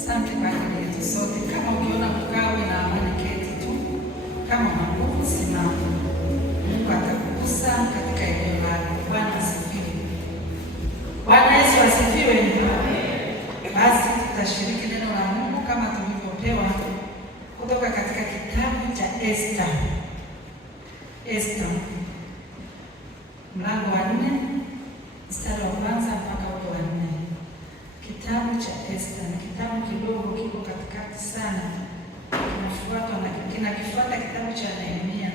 Asante kwa ajili yetu sote. Kama ukiona kukaa na amani, keti tu. Kama una nguvu, simama. Mungu atakugusa katika eneo lako. Bwana asifiwe. Bwana Yesu asifiwe. Basi tutashiriki neno la Mungu kama tulivyopewa kutoka katika kitabu cha Esta. Esta mlango wa 4 mstari wa kwanza mpaka ule wa 4. Kitabu cha Esta ni kitabu kidogo, kiko katikati sana, kinakifuata kitabu cha Nehemia,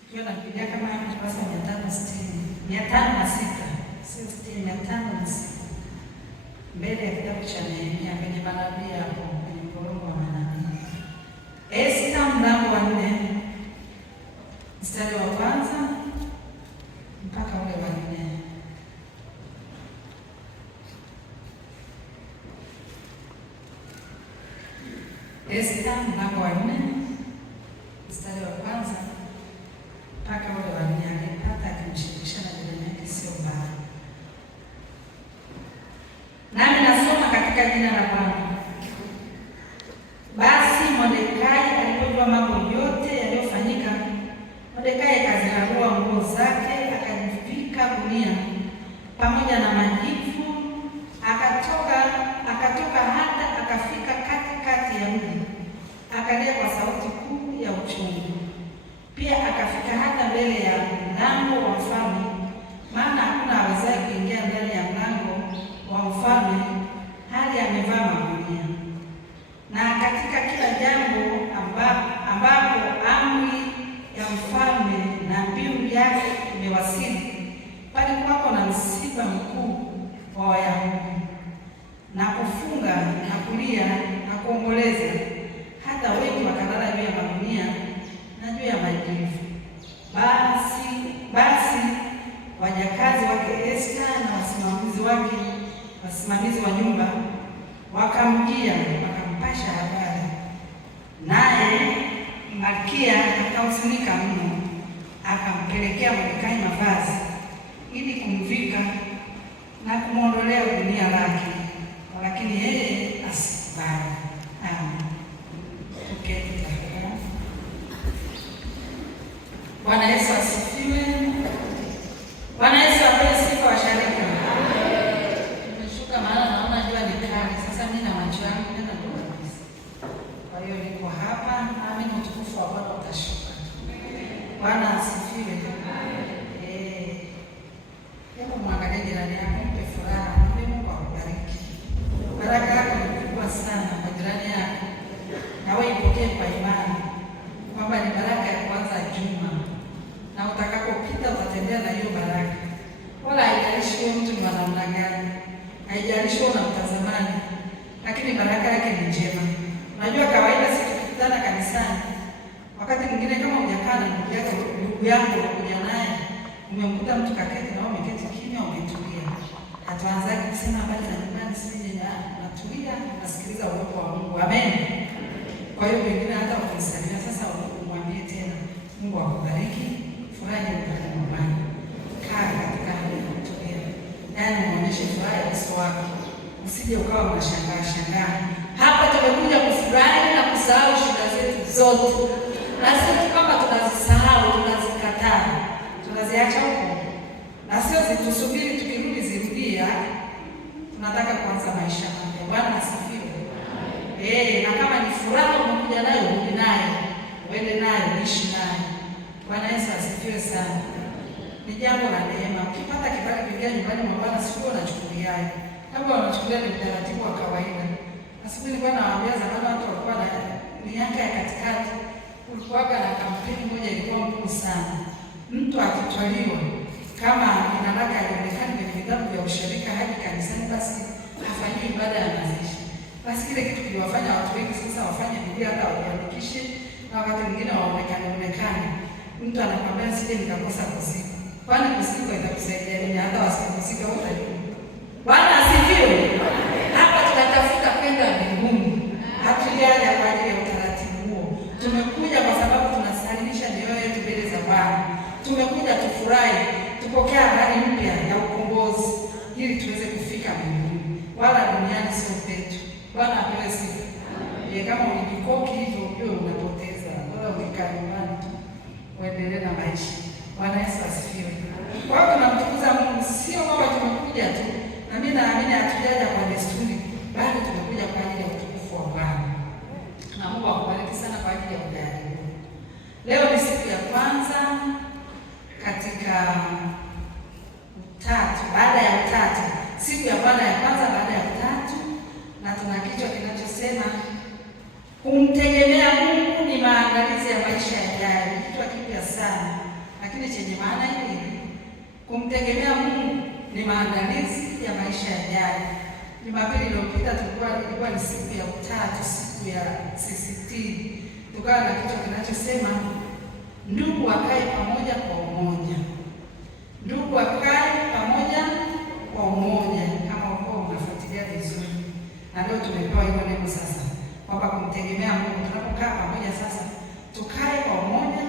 kikiwa na Biblia kama kurasa 506, sio 506, mbele ya kitabu cha Nehemia kwenye manabii hapo kwenye mkorongo wa manabii. Esta mlango wa 4 mstari wa kwanza mpaka ule wa 4. Esta mlango wa 4 mstari wa kwanza mpaka ule wa 4. Alipata akimshirikisha na jirani yake, sio mbaya. Nami nasoma katika jina la Bwana. Basi Mordekai alipojua mambo yote yaliyofanyika, Mordekai akazirarua nguo zake, akajivika gunia pamoja na majivu, akatoka hata akafika katikati ya mji, akalia kwa sauti kuu ya uchungu. Pia akafika hata mbele ya mlango wa mfalme, maana hakuna awezaye kuingia ndani ya mlango wa mfalme hali amevaa magunia. Na katika kila jambo ambapo amri ya mfalme na mbiu yake imewasili, palikuwako na msiba mkuu wa Wayahudi, na kufunga na kulia na kuomboleza, hata wengi wakalala juu ya magunia na juu ya majivu. Basi wajakazi wake Esta na wasimamizi wa nyumba wakamjia, wakampasha habari, naye Malkia akahuzunika mno, akampelekea Mordekai mavazi ili kumvika na kumwondolea gunia lake, lakini yeye asikubali. Bwana Yesu asifiwe. Bwana Yesu apewe sifa, washarika. Nimeshuka maana naona jua ni kali. Sasa mimi na macho yangu tena ndio kabisa. Kwa hiyo niko hapa, nami utukufu wa Bwana utashuka. Bwana asifiwe. Hebu mwangalie jirani yako, mpe furaha, mwambie Mungu akubariki. Baraka yako ni kubwa sana kwa jirani yako, na wewe ipokee kwa imani kwamba ni baraka ya kwanza juma, na utakapopita utatembea na hiyo baraka. Wala haijalishi wewe mtu ni wa namna gani, haijalishi una mtazamaji, lakini baraka yake ni njema. Unajua kawaida sisi tukikutana kanisani, wakati mwingine kama hujakaa na ndugu yako unakuja naye, umemkuta mtu kaketi na wewe umeketi kimya, umetulia, hatuanzaje kusema habari za nyumbani, sisi natulia, nasikiliza uwepo wa Mungu. Amen. Kwa hiyo wengine hata ukisalia sasa umwambie tena, Mungu akubariki, furahi ukali nyumbani, kaa katika hali ya kutulia, yaani muonyeshe furaha ya uso wako, usije ukawa unashangaa. Hapa tumekuja kufurahi na kusahau shida zetu zote, na sisi kama tunazisahau, tunazikataa, tunaziacha huko, na sio zitusubiri tukirudi zirudie. Tunataka kuanza maisha mapya. Bwana asifiwe. Na kama ni furaha umekuja nayo, urudi nayo, uende nayo, ishi nayo. Bwana Yesu asifiwe sana. Ni jambo la neema. Ukipata kibali kuingia nyumbani mwa Bwana, sio unachukuliaje. Kama unachukulia ni utaratibu wa kawaida. Asubuhi nilikuwa nawaambia zamani watu walikuwa na miaka ya katikati, kulikuwa na kampeni moja ilikuwa ngumu sana. Mtu akitwaliwa kama jina lake alionekana kwenye vitabu vya ushirika hadi kanisani, basi hafanyiwi ibada ya mazishi. Basi kile kitu kiliwafanya watu wengi sasa wafanye bidii hata wajiandikishe, na wakati mwingine waonekane. Mtu anakwambia sije nikakosa kuzika. Kwani kuzika itakusaidia nini? Hata wasipozika utajua. Bwana asifiwe. Hapa tunatafuta kwenda mbinguni. Hatujaja kwa ajili ya utaratibu huo. Tumekuja kwa sababu tunasalimisha mioyo yetu mbele za Bwana. Tumekuja tufurahi, tupokea habari mpya ya ukombozi ili tuweze kufika mbinguni. Wala duniani sio petu. Bwana kama ulijikoki hivyo ujue unapoteza. Bora umekaa nyumbani tu uendelee na maisha. Bwana Yesu asifiwe. Kwa hiyo tunamtukuza Mungu, sio kwamba tumekuja tu, na mimi naamini hatujaja kwa desturi, bali tumekuja kwa ajili ya utukufu wa Bwana. Na Mungu akubariki sana kwa ajili ya ujaribu. Leo ni siku ya kwanza katika utatu, baada ya utatu, siku ya Bwana ya kwanza baada ya utatu, na tuna kichwa kinachosema kumtegemea Mungu ni maandalizi ya maisha yajayo. Kichwa kipya sana, lakini chenye maana hii. Kumtegemea Mungu ni maandalizi ya maisha yajayo. Jumapili iliyopita ilikuwa ni siku ya utatu, siku ya CCT. Tukawa na kichwa kinachosema ndugu wakae pamoja kwa umoja. Ndugu wakae pamoja kwa umoja, kama uko unafuatilia vizuri. Na leo tumepewa hiyo neno sasa, kwamba kumtegemea Mungu, tunapokaa pamoja sasa tukae kwa umoja,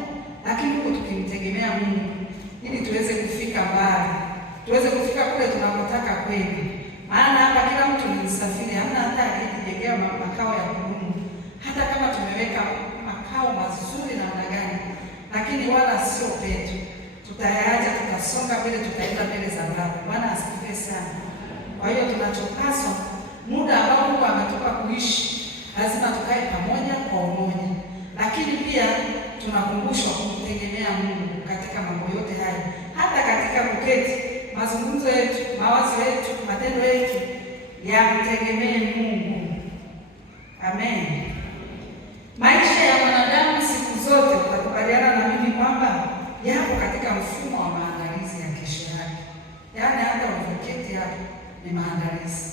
lakini huko tukimtegemea Mungu ili tuweze kufika mbali, tuweze kufika kule tunakotaka kwenda. Maana hapa kila mtu ni msafiri, hamna hata aliyejengea makao ya kudumu. Hata kama tumeweka makao mazuri namna gani, lakini wala sio petu, tutayaacha, tutasonga mbele, tutaenda mbele za Baba. Bwana asifiwe sana. Kwa hiyo tunachopaswa, muda ambao Mungu ametoka kuishi, lazima tukae pamoja kwa umoja, lakini pia tunakumbushwa kumtegemea Mungu katika mambo yote haya, hata katika kuketi, mazungumzo yetu, mawazo yetu, matendo yetu yamtegemee Mungu. Amen. Maisha ya mwanadamu siku zote, utakubaliana na mimi kwamba yapo katika mfumo wa maandalizi ya kesho yake. Yaani hata unapoketi hapo ni maandalizi.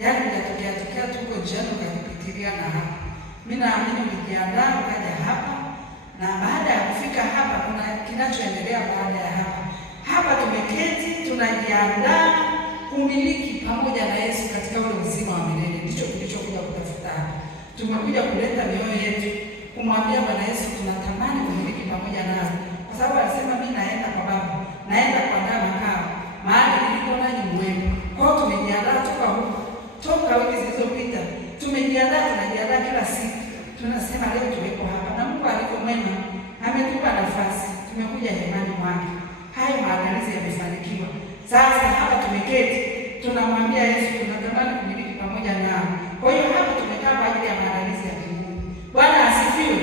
Yaani unatokea tuko njiani ukajipitilia na hapa. Mimi naamini ukijiandaa ukaja hapa, na baada ya kufika hapa kuna kinachoendelea baada ya hapa. Hapa tumeketi tunajiandaa kumiliki pamoja na Yesu katika ule uzima wa milele. Ndicho tulichokuja kutafuta hapa. Tumekuja kuleta mioyo yetu kumwambia Bwana Yesu tunatamani kumiliki pamoja nawe. Kwa sababu alisema mimi naenda kwa Baba, naenda kuandaa makao mahali nilipo nanyi mwepo. Kwa hiyo tumejiandaa toka wiki zilizopita. Tumejiandaa, tunajiandaa kila siku. Tunasema leo tuweko hapa. Na Mungu alivyo mwema, ametupa nafasi. Tumekuja hemani mwake. Hayo maandalizi yamefanikiwa. Sasa hapa tumeketi, tunamwambia Yesu tunatamani kumiliki pamoja nao. Kwa hiyo hapa tumekaa kwa ajili ya maandalizi ya mbinguni. Bwana asifiwe.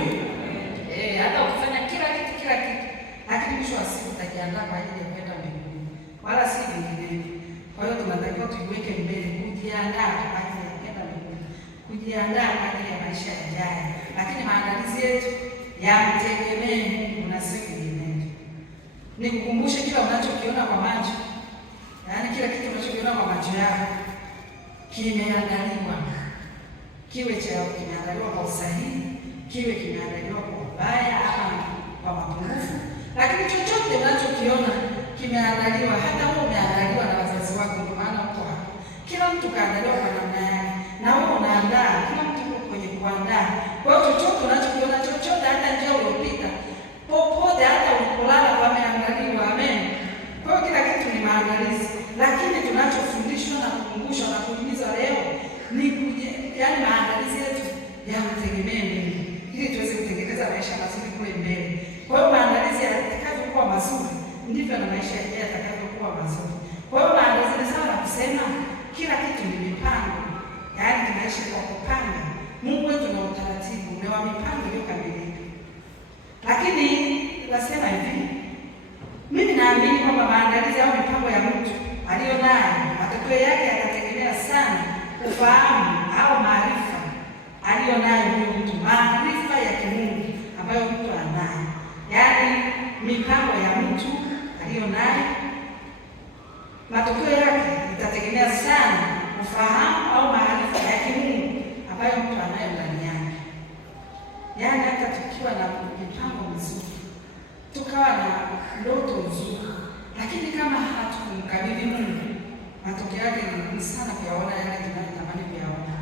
Hata ukifanya kila kitu, lakini mwisho wa siku utajiandaa kwa ajili ya kwenda mbinguni. Wala si vinginevyo. Kwa hiyo tunatakiwa tuiweke mbele kujiandaa kwa ajili ya kwenda mbinguni. Kujiandaa kwa ajili ya maisha yajayo. Lakini maandalizi yetu yamtegemee Mungu na si vinginevyo. Nikukumbushe kila unachokiona kwa macho. Yaani kila kitu unachokiona kwa macho yako kimeandaliwa. Kiwe kimeandaliwa kwa usahihi, kiwe kimeandaliwa kwa ubaya ama kwa mapungufu. Lakini chochote unachokiona kimeandaliwa, hata wewe umeandaliwa na wazazi wako, kwa maana uko hapa. Kila mtu kaandaliwa kwa namna yake. Na wewe unaandaa, kila mtu yuko kwenye kuandaa. Kwa hiyo chochote unachokiona, chochote hata njia uliyopita, popote hata ulipolala pameandaliwa. Amen. Kwa hiyo kila kitu ni maandalizi. Lakini tunachofundishwa na kukumbushwa na kuhimizwa leo ni yaani maandalizi yetu yamtegemee Mungu ili tuweze kutengeneza maisha mazuri kule mbele. Kwa hiyo maandalizi yatakavyokuwa mazuri ndivyo na maisha yetu yatakavyokuwa mazuri. Kwa hiyo maandalizi ni sawa na kusema kila kitu ni mipango. Yaani tunaishi kwa kupanga. Mungu wetu na utaratibu na wa mipango iliyokamilika. Lakini nasema hivi, mimi naamini kwamba maandalizi au mipango ya mtu aliyo nayo, matokeo yake yatategemea sana ufahamu au maarifa aliyo nayo huyo mtu, maarifa ya kimungu ambayo mtu anayo. Yaani mipango ya mtu aliyo nayo, matokeo yake itategemea sana ufahamu au maarifa ya kimungu ambayo mtu anayo ndani yake. Yaani hata tukiwa na mipango mizuri, tukawa na ndoto nzuri, lakini kama hatukumkabidhi Mungu, matokeo yake ni ngumu sana kuyaona yale tunayotamani kuyaona.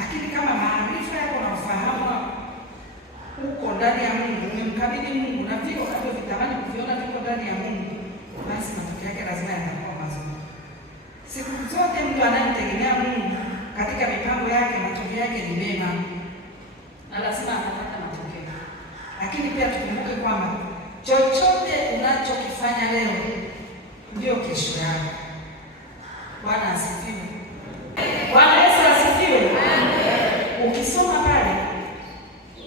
Lakini kama maarifa yako na ufahamu uko ndani ya Mungu, umemkabidhi Mungu na vile unavyovitamani kuviona viko ndani ya Mungu, basi matokeo yake lazima yatakuwa mazuri. Siku zote mtu anayemtegemea Mungu katika mipango yake, matokeo yake ni mema. pia tukumbuke kwamba chochote unachokifanya leo ndio kesho yako. Bwana asifiwe. Bwana Yesu asifiwe. Ukisoma pale,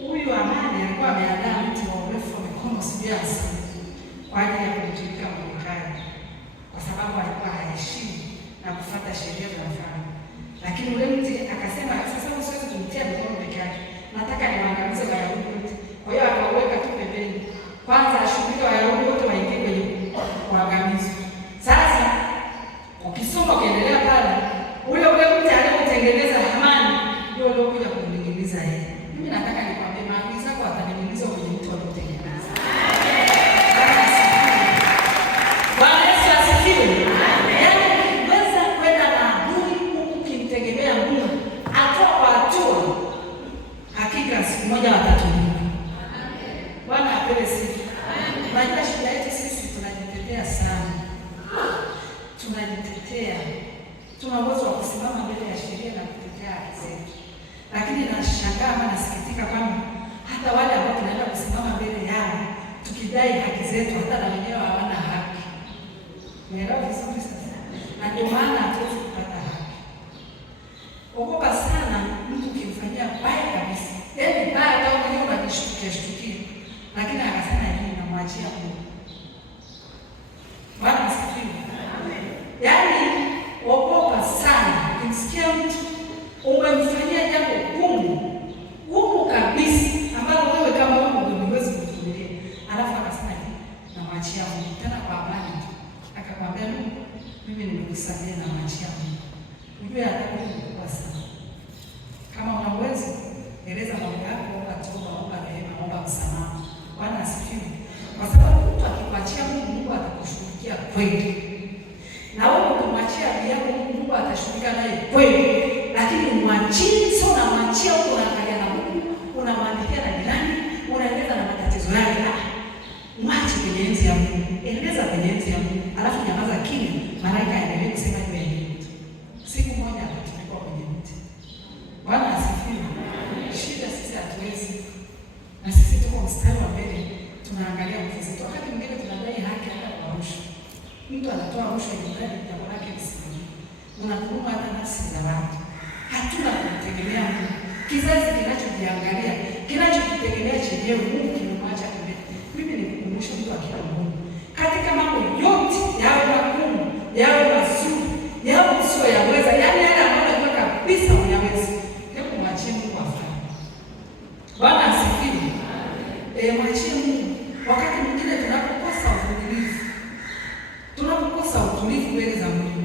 huyu Amani alikuwa ameandaa mti wa urefu wa mikono sijui 50 kwa ajili ya kumtwika Mordekai, kwa sababu alikuwa haheshimu na kufuata sheria za mfalme. Lakini ule mti akasema, sasa siwezi kumtia mikono peke yake, nataka niwaangamize Wayahudi wote. Kwa hiyo akaweka tu pembeni, kwanza ashughulike Wayahudi wote waingie kwenye kuangamizwa. Sasa ukisoma ukiendelea pale, ule mti aliotengeneza Hamani ndio uliokuja kumning'iniza yeye. Mimi nataka nikwambie, maadui zako wataning'inizwa kwenye mti waliotengeneza. Bwana Yesu asifiwe. Yaani ukiweza kwenda na adui huku ukimtegemea Mungu hatua kwa hatua, hakika siku moja watatumika. Bwana apewe sifa. Unajua shida yetu sisi, tunajitetea sana. Tunajitetea. Tuna uwezo wa kusimama mbele ya sheria na kutetea haki zetu. Lakini nashangaa ama nasikitika kwamba hata wale ambao tunaenda kusimama mbele yao tukidai haki zetu, hata na wenyewe hawana haki. Umeelewa vizuri sasa? Na ndio maana hatuwezi kupata haki. Ogopa sana mtu ukimfanyia baya kabisa. Yaani baya kama mwenyewe unajishtukia. Lakini akasema hivi, namwachia Mungu. Bwana asifiwe. Amen. Yaani ogopa sana ukimsikia mtu umemfanyia jambo gumu kabisa ambalo wewe kama wewe huwezi kuvumilia. Alafu akasema hivi, namwachia Mungu. Tena kwa amani tu. Akakwambia Mungu, mimi nimekusamehe na namwachia Mungu. Ujue adhabu ni kubwa sana. Kama una uwezo, eleza mambo yako, omba toba, omba rehema, omba msamaha. Bwana asifiwe. Kwa sababu mtu akikuachia Mungu, Mungu atakushughulikia kweli. Na wewe ukimwachia adui yako, Mungu atashughulika naye kweli. Lakini umwachie, sio unamwachia huko unaangalia na Mungu, unamwandikia na jirani, unaeleza na matatizo yake. Mwache kwenye enzi ya Mungu. Eleza kwenye enzi ya Mungu. Alafu nyamaza kimya, malaika aendelee kusema juu ya mtu. Siku moja atatupeleka kwenye mti. Bwana asifiwe. Shida sisi hatuwezi. Na sisi tuko mstari wa mbele, tunaangalia nguvu zetu. Wakati mwingine tunadai haki hata kwa rushwa. Mtu anatoa rushwa nyumbani, jambo lake lisimame. Unakuruma hata nafsi za watu. Hatuna kumtegemea Mungu. Kizazi kinachojiangalia, kinachokitegemea chenyewe, Mungu kimemwacha pembeni. Mimi nikukumbusha mtu akiwa Mungu. Katika mambo yote, yawe magumu, yawe mazuri, yawe usiyoyaweza, yaani yale ambayo unajua kabisa unayaweza, hebu mwachie Mungu afanye. Bwana asifiwe. Mwachie Mungu. Wakati mwingine tunapokosa uvumilivu, tunapokosa utulivu mbele za Mungu,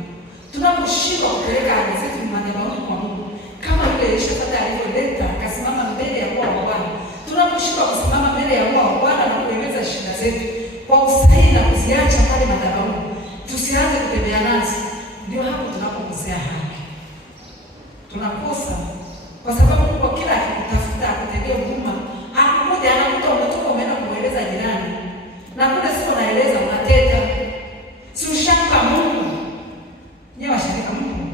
tunaposhindwa kupeleka haki zetu madhabahuni kwa Mungu, kama yule Yehoshafati alivyoleta akasimama mbele ya ua wa Bwana, tunaposhindwa kusimama mbele ya ua wa Bwana na kueleza shida zetu kwa usahihi na kuziacha pale madhabahuni, tusianze kutembea nazo, ndio hapo tunapokosea haki. Tunakosa kwa sababu Mungu kila akikutafuta akutendee huruma, hakuja anakuta umetoka umeenda kumweleza jirani. Na kule sio naeleza unateta. Si ushaka Mungu. Nyewe washirika Mungu.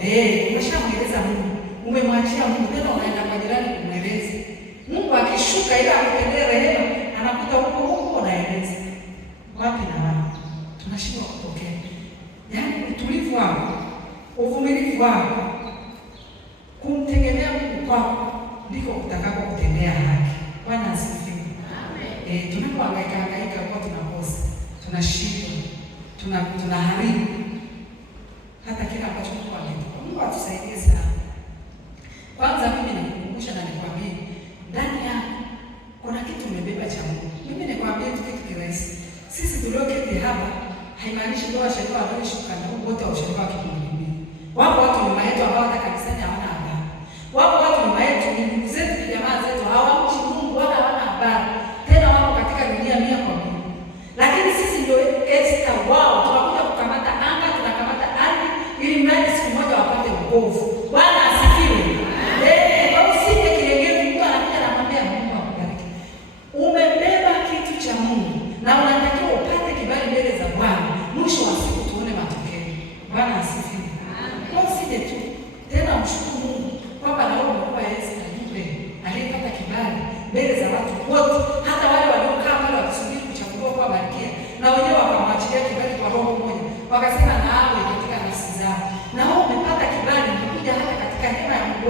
Umeshamweleza Mungu. Umemwachia Mungu, tena unaenda kwa jirani kumweleza. Mungu akishuka ila akutendee rehema, anakuta huko unaeleza. Wapi na wapi? Tunashindwa kupokea. Yaani utulivu wako, uvumilivu wako, kumtegemea Mungu kwako ndiko kutakako kutendea haki. Bwana asifiwe. Amen. Tunapohangaika kwa tunakosa, tunashindwa, tunaharibu hata kile ambacho Mungu ametupa. Mungu atusaidie sana. Kwanza mimi nikukumbusha na nikwambie, ndani yako kuna kitu umebeba cha Mungu. Mimi nikwambie tu kitu kirahisi. Sisi tulioketi hapa haimaanishi ndio washirika wanaoishi kanda wote wa ushirika wa kimungu. Wapo watu nyuma yetu ambao hata kanisani hawana habari. Wapo watu nyuma yetu, ndugu zetu, jamaa zetu hawamchi Mungu wala hawana habari. Tena wapo katika dunia 100 kwa 100. Lakini sisi ndio Esther wao tunakuja kukamata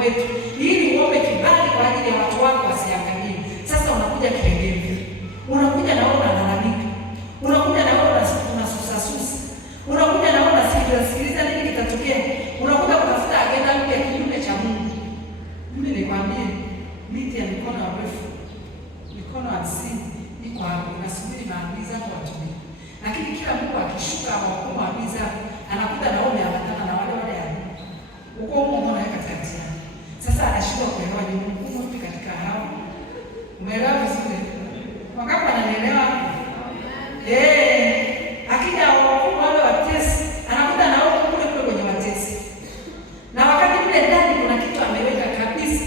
wetu, ili uombe kibali kwa ajili ya watu wako wasiangamie. Sasa unakuja kilegele, unakuja na wewe unalalamika, unakuja na wewe unasusa, unakuja na wewe unasikiliza nini kitatokea, unakuja kutafuta agenda mpya kinyume cha Mungu. Mimi nikwambie, miti ya mikono mirefu, mikono 50 iko hapo inasubiri maagizo yako watumie. Lakini kila Mungu akishuka hukumu maagizo, anakuta na wewe ameambatana na wale wale hapo. Uko huko mbona katikati yao. Sasa anashindwa kuelewa ni Mungu mpi katika hao. Umeelewa vizuri? Wangapi wananielewa? Akija hukumu wale watesi, anakuta na wewe kule kule kwenye watesi. Na wakati mle ndani kuna kitu ameweka kabisa,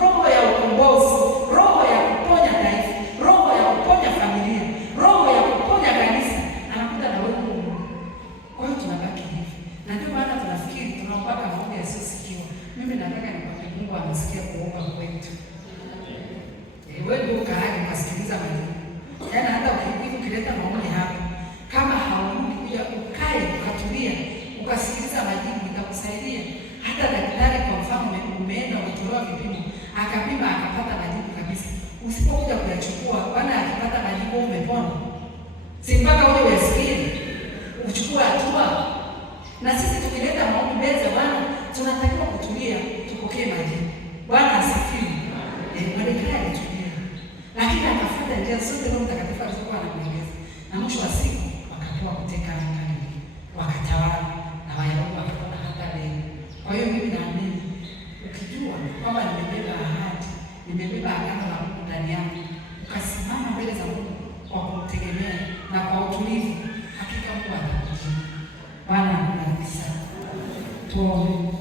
roho ya ukombozi, roho ya kuponya taifa, roho ya kuponya familia, roho ya kuponya kanisa, anakuta na wewe huko. Kwa hiyo tunabaki hivi. Na ndio maana tunafikiri tunaomba maombi yasiyosikiwa. Mimi nataka nikwambie Mungu anasikia kuomba kwetu. Wewe ndio kaaje kusikiliza majibu. Yaani hata ukileta maombi hapa, kama haurudi kuja ukae ukatulia, ukasikiliza majibu itakusaidia. Hata daktari kwa mfano umeenda kutolewa vipimo, akapima akapata majibu kabisa. Usipokuja kuyachukua, bwana akipata majibu umepona. Si mpaka uje uyasikie, uchukue hatua. Na sisi tukileta maombi mbele za Bwana, tunatakiwa kutulia, tupokee majibu. Bwana asifiwe. Mordecai alitulia. Lakini akafuata njia zote Roho Mtakatifu alikuwa anamueleza. Na mwisho wa siku wakapewa kuteka Kanaani. Wakatawala na Wayahudi wakapona hata leo. Kwa hiyo mimi naamini ukijua kwamba nimebeba ahadi, nimebeba agano la Mungu ndani yangu, ukasimama mbele za Mungu kwa kumtegemea na kwa utulivu, hakika Mungu atakujibu. Bwana akubariki sana. Tuombe.